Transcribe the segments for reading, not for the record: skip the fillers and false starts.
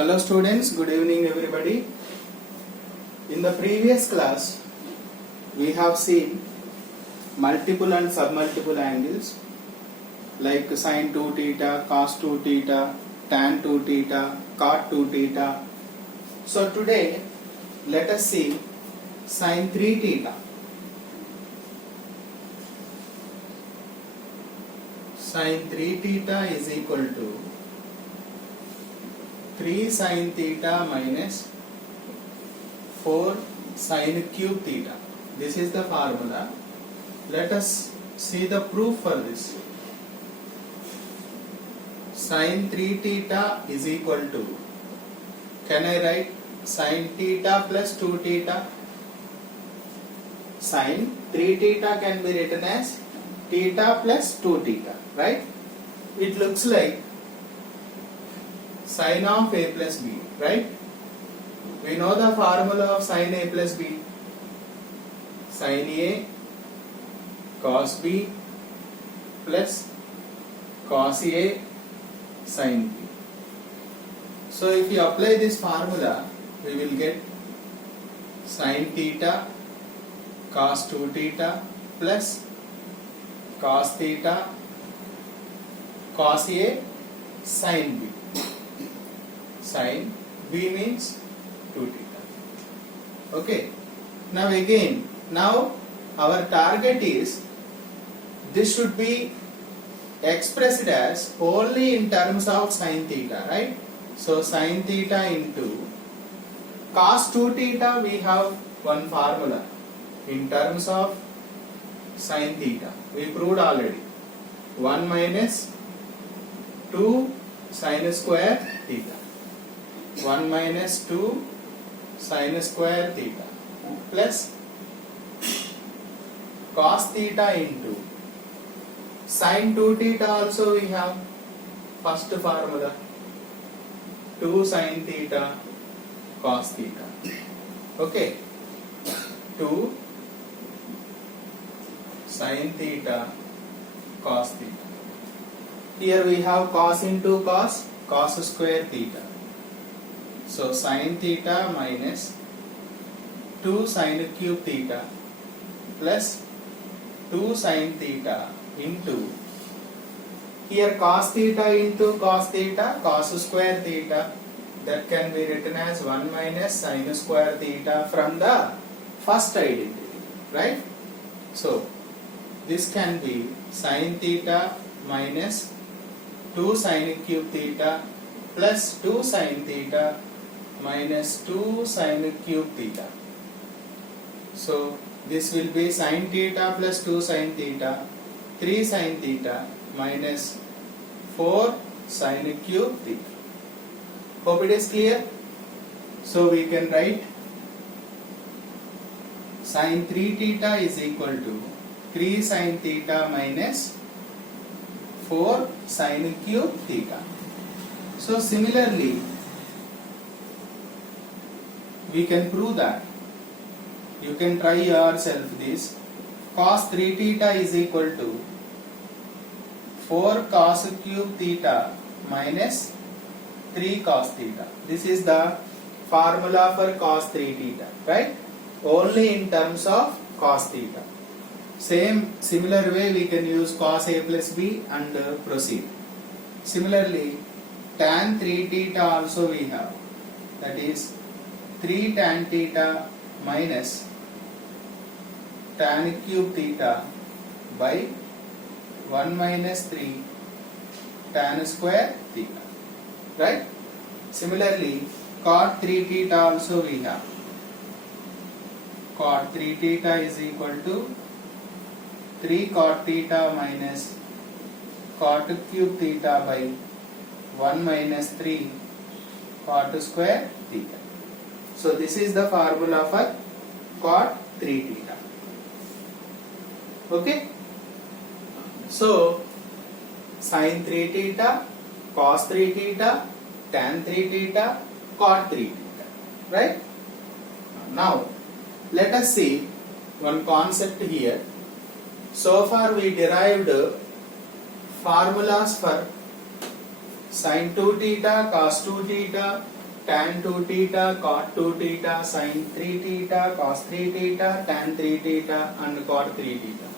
Hello students, good evening everybody. In the previous class, we have seen multiple and submultiple angles like sin 2 theta, cos 2 theta, tan 2 theta, cot 2 theta. So today, let us see sin 3 theta. Sin 3 theta is equal to 3 sin theta minus 4 sin cube theta. This is the formula. Let us see the proof for this. Sin 3 theta is equal to, can I write sin theta plus 2 theta? Sin 3 theta can be written as theta plus 2 theta, right? It looks like sin of a plus b, right? We know the formula of sin a plus b. Sin a cos b plus cos a sin b. So if you apply this formula, we will get sin theta cos 2 theta plus cos theta cos a sin b. Sin b means 2 theta. Okay. Now our target is, this should be expressed as only in terms of sin theta, right? So sin theta into cos 2 theta, we have one formula in terms of sin theta. We proved already. 1 minus 2 sin square theta. 1 minus 2 sin square theta plus cos theta into sin 2 theta, also we have first formula 2 sin theta cos theta. Okay, 2 sin theta cos theta. Here we have cos into cos, cos square theta. So sin theta minus 2 sin cube theta plus 2 sin theta into, here cos theta into cos theta, cos square theta, that can be written as 1 minus sin square theta from the first identity, right? So this can be sin theta minus 2 sin cube theta plus 2 sin theta minus 2 sin cube theta. So this will be sin theta plus 2 sin theta, 3 sin theta minus 4 sin cube theta. Hope it is clear. So we can write sin 3 theta is equal to 3 sin theta minus 4 sin cube theta. So similarly, we can prove that. You can try yourself this. Cos 3 theta is equal to 4 cos cube theta minus 3 cos theta. This is the formula for cos 3 theta, right? Only in terms of cos theta. Similar way we can use cos a plus b and proceed. Similarly, tan 3 theta also we have. That is 3 tan theta minus tan cube theta by 1 minus 3 tan square theta, right? Similarly, cot 3 theta also we have. Cot 3 theta is equal to 3 cot theta minus cot cube theta by 1 minus 3 cot square theta. So this is the formula for cot 3 theta. Okay. So sin 3 theta, cos 3 theta, tan 3 theta, cot 3 theta. Right? Now let us see one concept here. So far we derived formulas for sin 2 theta, cos 2 theta, tan 2 theta, cot 2 theta, sin 3 theta, cos 3 theta, tan 3 theta and cot 3 theta.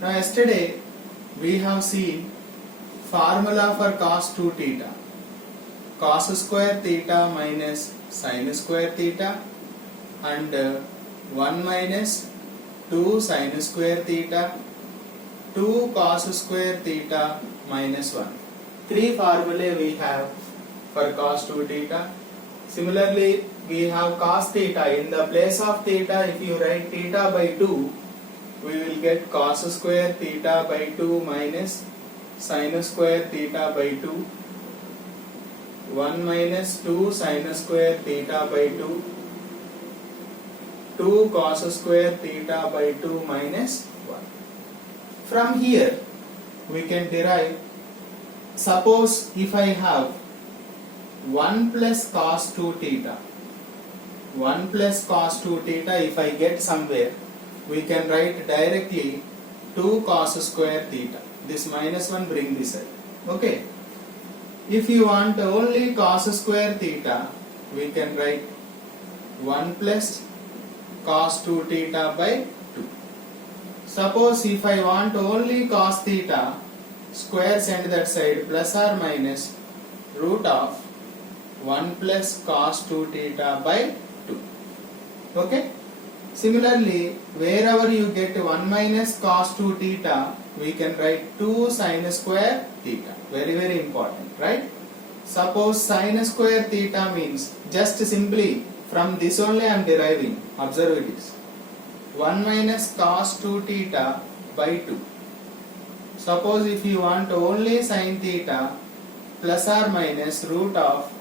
Now yesterday we have seen formula for cos 2 theta. Cos square theta minus sin square theta and 1 minus 2 sin square theta, 2 cos square theta minus 1. Three formulae we have for cos 2 theta. Similarly, we have cos theta. In the place of theta, if you write theta by 2, we will get cos square theta by 2 minus sin square theta by 2. 1 minus 2 sin square theta by 2. 2 cos square theta by 2 minus 1. From here, we can derive, suppose if I have 1 plus cos 2 theta, 1 plus cos 2 theta, if I get somewhere, we can write directly 2 cos square theta. This minus 1 bring this side. Okay. If you want only cos square theta, we can write 1 plus cos 2 theta by 2. Suppose if I want only cos theta, square send that side, plus or minus root of 1 plus cos 2 theta by 2. Okay. Similarly, wherever you get 1 minus cos 2 theta, we can write 2 sin square theta. Very important, right? Suppose sin square theta means, just simply from this only I am deriving. Observe it is 1 minus cos 2 theta by 2. Suppose if you want only sin theta, plus or minus root of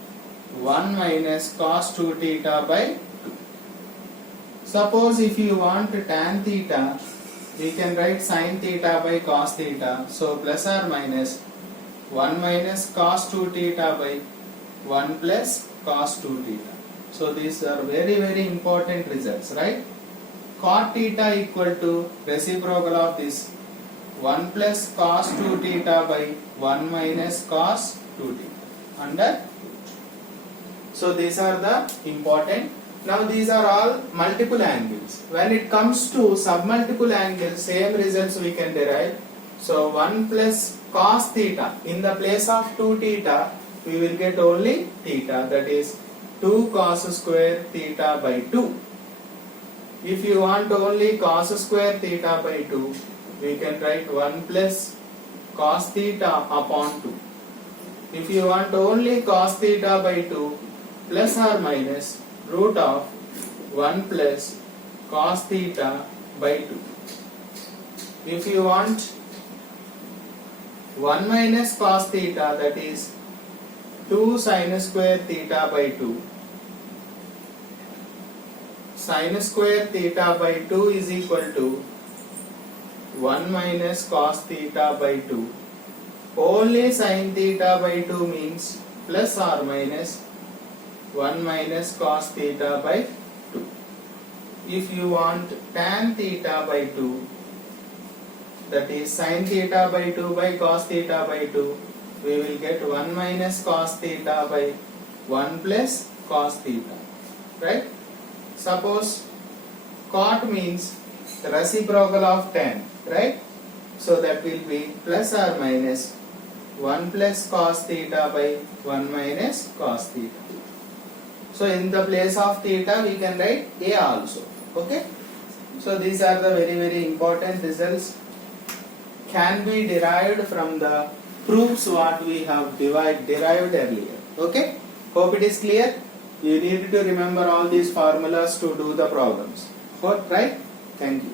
1 minus cos 2 theta by 2. Suppose if you want tan theta, we can write sin theta by cos theta. So plus or minus 1 minus cos 2 theta by 1 plus cos 2 theta. So these are very important results, right? Cot theta equal to reciprocal of this 1 plus cos 2 theta by 1 minus cos 2 theta under. So these are the important. Now these are all multiple angles. When it comes to submultiple angles, same results we can derive. So 1 plus cos theta, in the place of 2 theta, we will get only theta, that is 2 cos square theta by 2. If you want only cos square theta by 2, we can write 1 plus cos theta upon 2. If you want only cos theta by 2, plus or minus root of 1 plus cos theta by 2. If you want 1 minus cos theta, that is 2 sin square theta by 2. Sin square theta by 2 is equal to 1 minus cos theta by 2. Only sin theta by 2 means plus or minus 1 minus cos theta by 2. If you want tan theta by 2, that is sin theta by 2 by cos theta by 2, we will get 1 minus cos theta by 1 plus cos theta, right? Suppose cot means the reciprocal of tan, right? So that will be plus or minus 1 plus cos theta by 1 minus cos theta. So in the place of theta we can write A also. Okay. So these are the very important results, can be derived from the proofs what we have derived earlier. Okay. Hope it is clear. You need to remember all these formulas to do the problems. Right? Thank you.